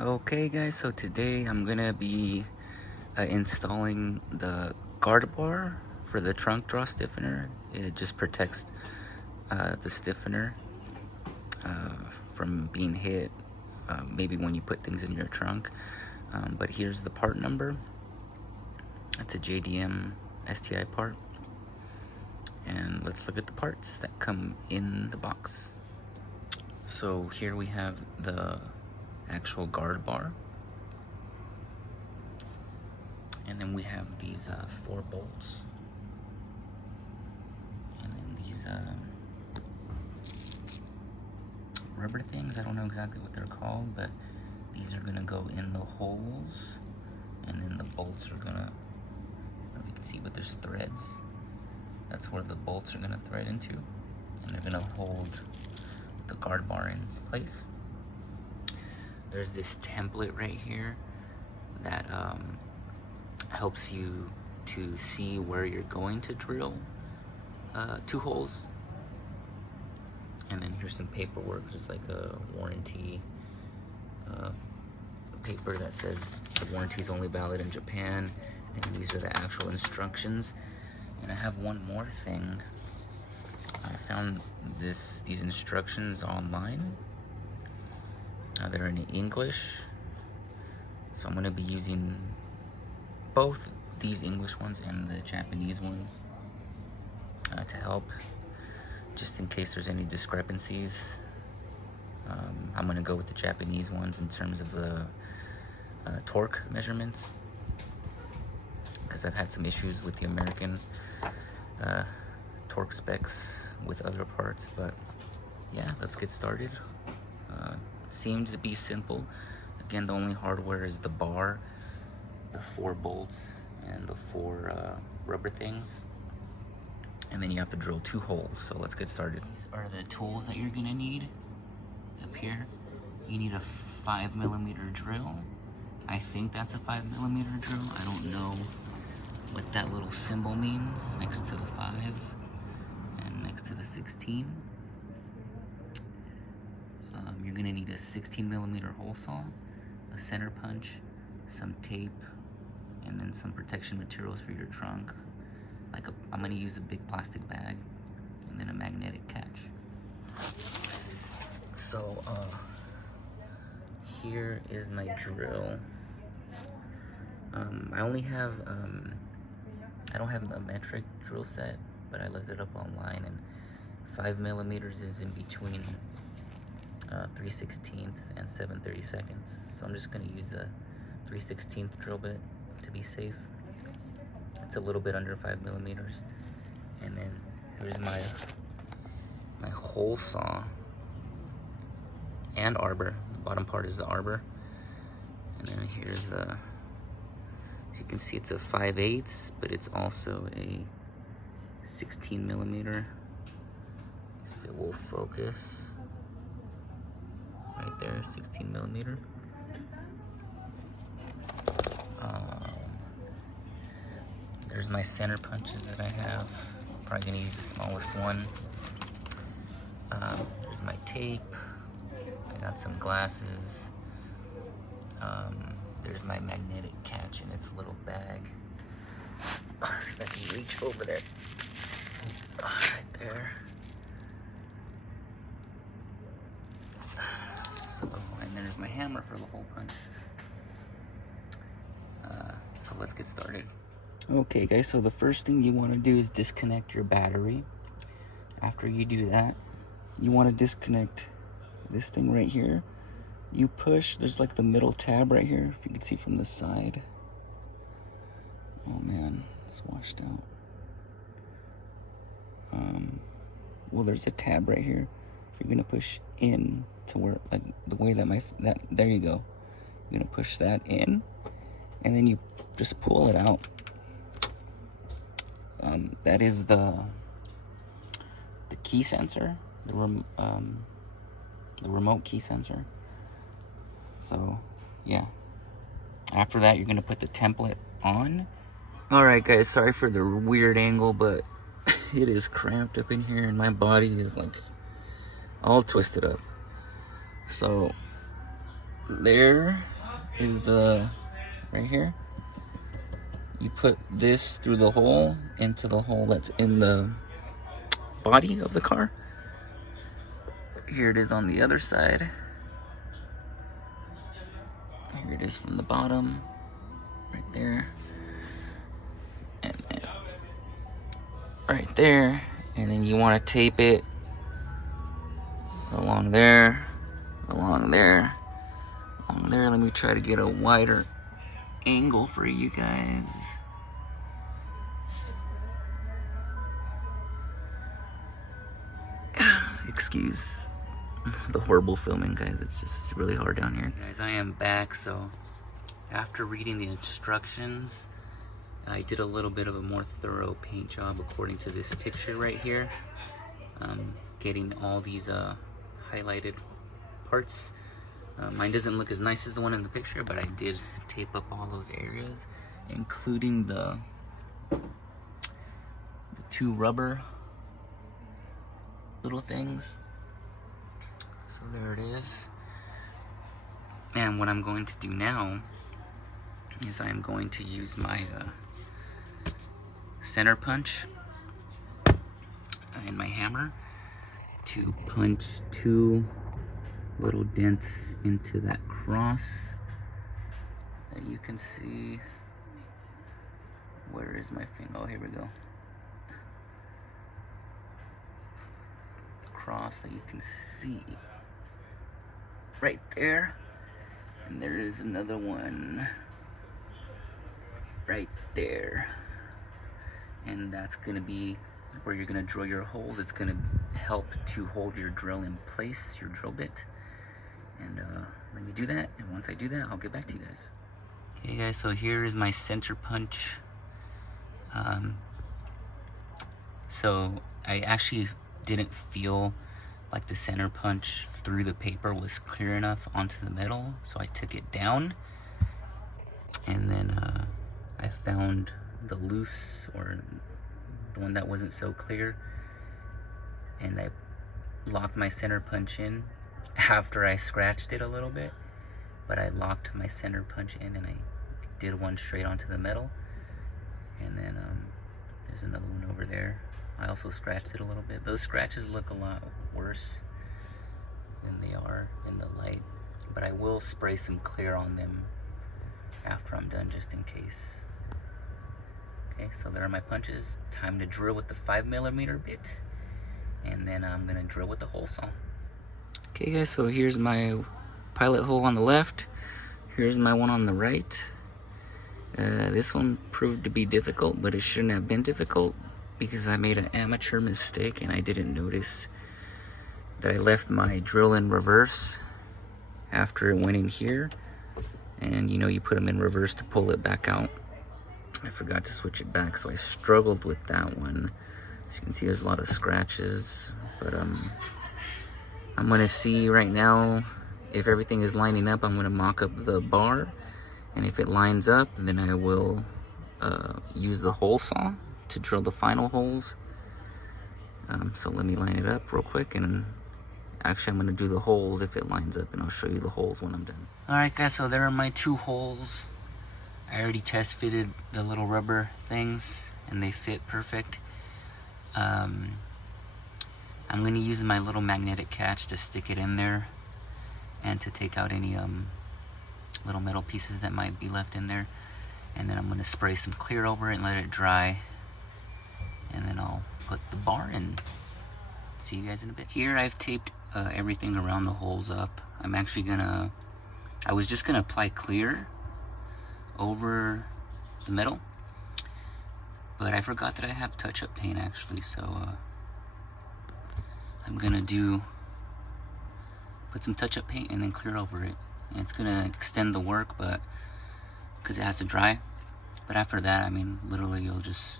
Okay guys, so today I'm gonna be installing the guard bar for the trunk draw stiffener. It just protects the stiffener from being hit, maybe when you put things in your trunk. But here's the part number. It's a JDM STi part. And let's look at the parts that come in the box. So here we have the actual guard bar. And then we have these 4 bolts. And then these rubber things. I don't know exactly what they're called, but these are gonna go in the holes. And then the bolts are gonna, I don't know if you can see, but there's threads. That's where the bolts are gonna thread into. And they're gonna hold the guard bar in place. There's this template right here that helps you to see where you're going to drill 2 holes. And then here's some paperwork, just like a warranty paper that says the warranty is only valid in Japan, and these are the actual instructions. And I have one more thing. I found these instructions online. They're in English, so I'm going to be using both these English ones and the Japanese ones to help, just in case there's any discrepancies. I'm going to go with the Japanese ones in terms of the torque measurements, because I've had some issues with the American torque specs with other parts. But yeah, let's get started. Seems to be simple. Again, the only hardware is the bar, the 4 bolts, and the 4 rubber things. And then you have to drill 2 holes. So let's get started. These are the tools that you're gonna need. Up here, you need a 5mm drill. I think that's a 5mm drill. I don't know what that little symbol means next to the 5 and next to the 16. You're gonna need a 16mm hole saw, a center punch, some tape, and then some protection materials for your trunk. I'm gonna use a big plastic bag, and then a magnetic catch. So here is my drill. I only have, I don't have a metric drill set, but I looked it up online, and 5mm is in between 3/16 and 7/32. So I'm just gonna use the 3/16 drill bit to be safe. It's a little bit under 5mm. And then here's my hole saw and arbor. The bottom part is the arbor. And then here's the, as you can see, it's a 5/8, but it's also a 16mm. If it will focus. Right there, 16mm. There's my center punches that I have. Probably gonna use the smallest one. There's my tape. I got some glasses. There's my magnetic catch in its little bag. See if I can reach over there. Right there. So, and there's my hammer for the hole punch. So let's get started. Okay guys, so the first thing you want to do is disconnect your battery. After you do that, you want to disconnect this thing right here. You push, there's like the middle tab right here, if you can see from the side. Oh man, it's washed out. Well, there's a tab right here. You're gonna push in to where, like the way that there you go. You're gonna push that in, and then you just pull it out. That is the key sensor, the remote key sensor. So yeah, after that you're gonna put the template on. All right guys, sorry for the weird angle, but it is cramped up in here and my body is like all twisted up. So there is the, right here. You put this through the hole into the hole that's in the body of the car. Here it is on the other side. Here it is from the bottom, right there. And then right there. And then you want to tape it along there, along there, along there. Let me try to get a wider angle for you guys. Excuse the horrible filming, guys. It's just really hard down here. Guys, I am back. So after reading the instructions, I did a little bit of a more thorough paint job according to this picture right here. Getting all these highlighted parts. Mine doesn't look as nice as the one in the picture, but I did tape up all those areas, including the two rubber little things. So there it is. And what I'm going to do now is I'm going to use my center punch and my hammer to punch two little dents into that cross that you can see. Where is my finger? Oh, here we go. The cross that you can see right there. And there is another one right there. And that's gonna be where you're gonna drill your holes. It's gonna help to hold your drill in place, your drill bit. And let me do that, and once I do that, I'll get back to you guys. Okay guys, so here is my center punch. So I actually didn't feel like the center punch through the paper was clear enough onto the metal, so I took it down, and then I found the loose, or the one that wasn't so clear, and I locked my center punch in after I scratched it a little bit. But I locked my center punch in and I did one straight onto the metal, and then there's another one over there. I also scratched it a little bit. Those scratches look a lot worse than they are in the light, but I will spray some clear on them after I'm done, just in case. Okay, so there are my punches. Time to drill with the 5mm bit, and then I'm gonna drill with the hole saw. Okay guys, so here's my pilot hole on the left. Here's my one on the right. This one proved to be difficult, but it shouldn't have been difficult because I made an amateur mistake and I didn't notice that I left my drill in reverse after it went in here. And you know, you put them in reverse to pull it back out. I forgot to switch it back, so I struggled with that one. As you can see, there's a lot of scratches, but I'm gonna see right now if everything is lining up. I'm gonna mock up the bar, and if it lines up, then I will use the hole saw to drill the final holes. So let me line it up real quick, and actually I'm gonna do the holes if it lines up, and I'll show you the holes when I'm done. Alright guys, so there are my two holes. I already test fitted the little rubber things and they fit perfect. I'm gonna use my little magnetic catch to stick it in there and to take out any little metal pieces that might be left in there. And then I'm gonna spray some clear over it and let it dry. And then I'll put the bar in. See you guys in a bit. Here I've taped everything around the holes up. I was just gonna apply clear over the metal, but I forgot that I have touch-up paint actually, so I'm gonna put some touch-up paint and then clear over it. And it's gonna extend the work, but because it has to dry. But after that, I mean, literally you'll just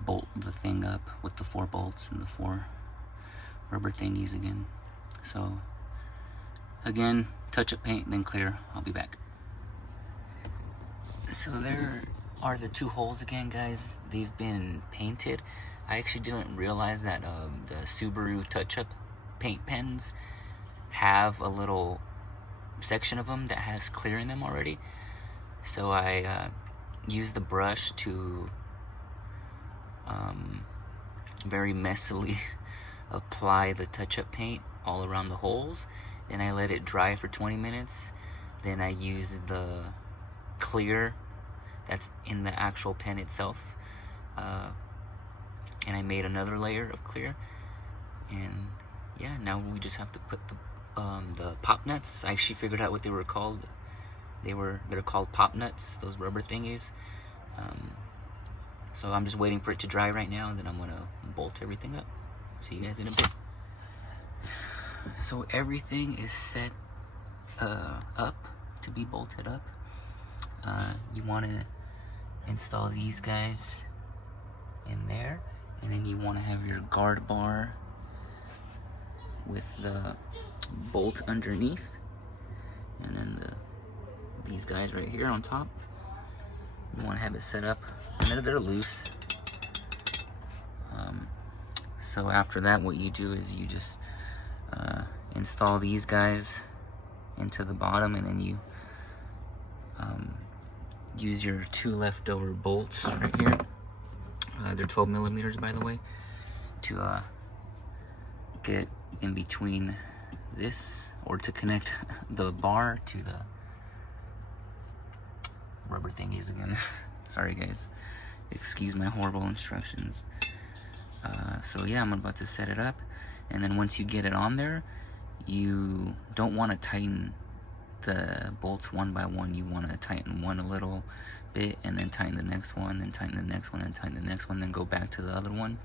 bolt the thing up with the 4 bolts and the 4 rubber thingies again. So again, touch-up paint, then clear. I'll be back. So there are the two holes again, guys. They've been painted. I actually didn't realize that the Subaru touch-up paint pens have a little section of them that has clear in them already. So I use the brush to very messily apply the touch-up paint all around the holes. Then I let it dry for 20 minutes. Then I use the clear that's in the actual pen itself, and I made another layer of clear. And yeah, now we just have to put the pop nuts. I actually figured out what they were called. They're called pop nuts, those rubber thingies. So I'm just waiting for it to dry right now, and then I'm gonna bolt everything up. See you guys in a bit. So everything is set up to be bolted up. You want to install these guys in there, and then you want to have your guard bar with the bolt underneath, and then these guys right here on top. You want to have it set up, and they're loose. So after that, what you do is you just install these guys into the bottom, and then you use your 2 leftover bolts right here. They're 12 millimeters, by the way, to get in between this, or to connect the bar to the rubber thingies again. Sorry guys, excuse my horrible instructions. So yeah, I'm about to set it up, and then once you get it on there, you don't want to tighten the bolts one by one. You want to tighten one a little bit, and then tighten the next one, then tighten the next one, and tighten the next one, then go back to the other one,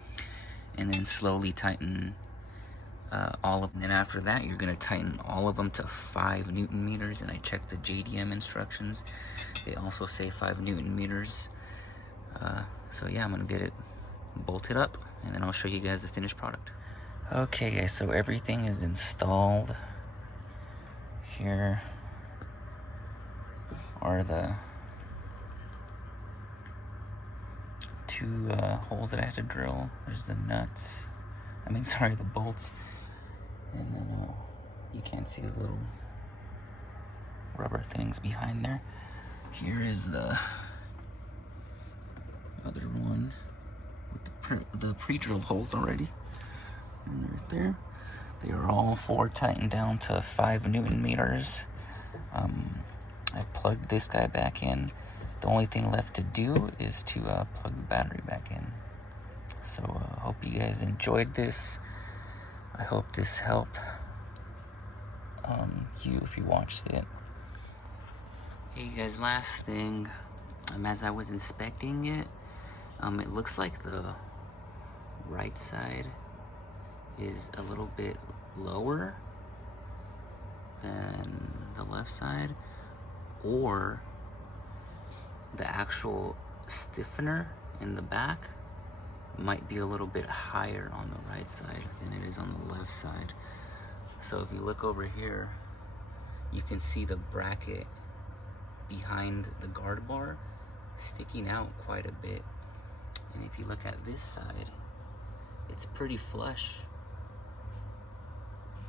and then slowly tighten all of them. And then after that, you're going to tighten all of them to 5 Newton meters, and I checked the JDM instructions. They also say 5 Newton meters. So yeah, I'm going to get it bolted up, and then I'll show you guys the finished product. Okay guys, so everything is installed. Here are the 2 holes that I had to drill. There's the nuts, the bolts, and then you can't see the little rubber things behind there. Here is the other one with the pre-drilled holes already, and right there. They are all 4 tightened down to 5 Newton meters. I plugged this guy back in. The only thing left to do is to plug the battery back in. So I hope you guys enjoyed this. I hope this helped you if you watched it. Hey guys, last thing. As I was inspecting it, it looks like the right side is a little bit lower than the left side, or the actual stiffener in the back might be a little bit higher on the right side than it is on the left side. So if you look over here, you can see the bracket behind the guard bar sticking out quite a bit. And if you look at this side, it's pretty flush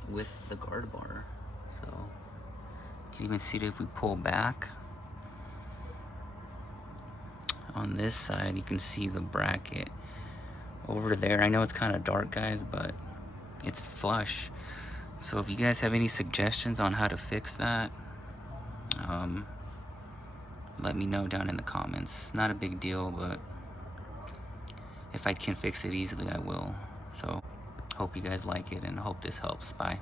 with the guard bar. So you can even see it if we pull back. On this side, you can see the bracket over there. I know it's kind of dark, guys, but it's flush. So if you guys have any suggestions on how to fix that, let me know down in the comments. It's not a big deal, but if I can fix it easily, I will. So hope you guys like it, and hope this helps. Bye.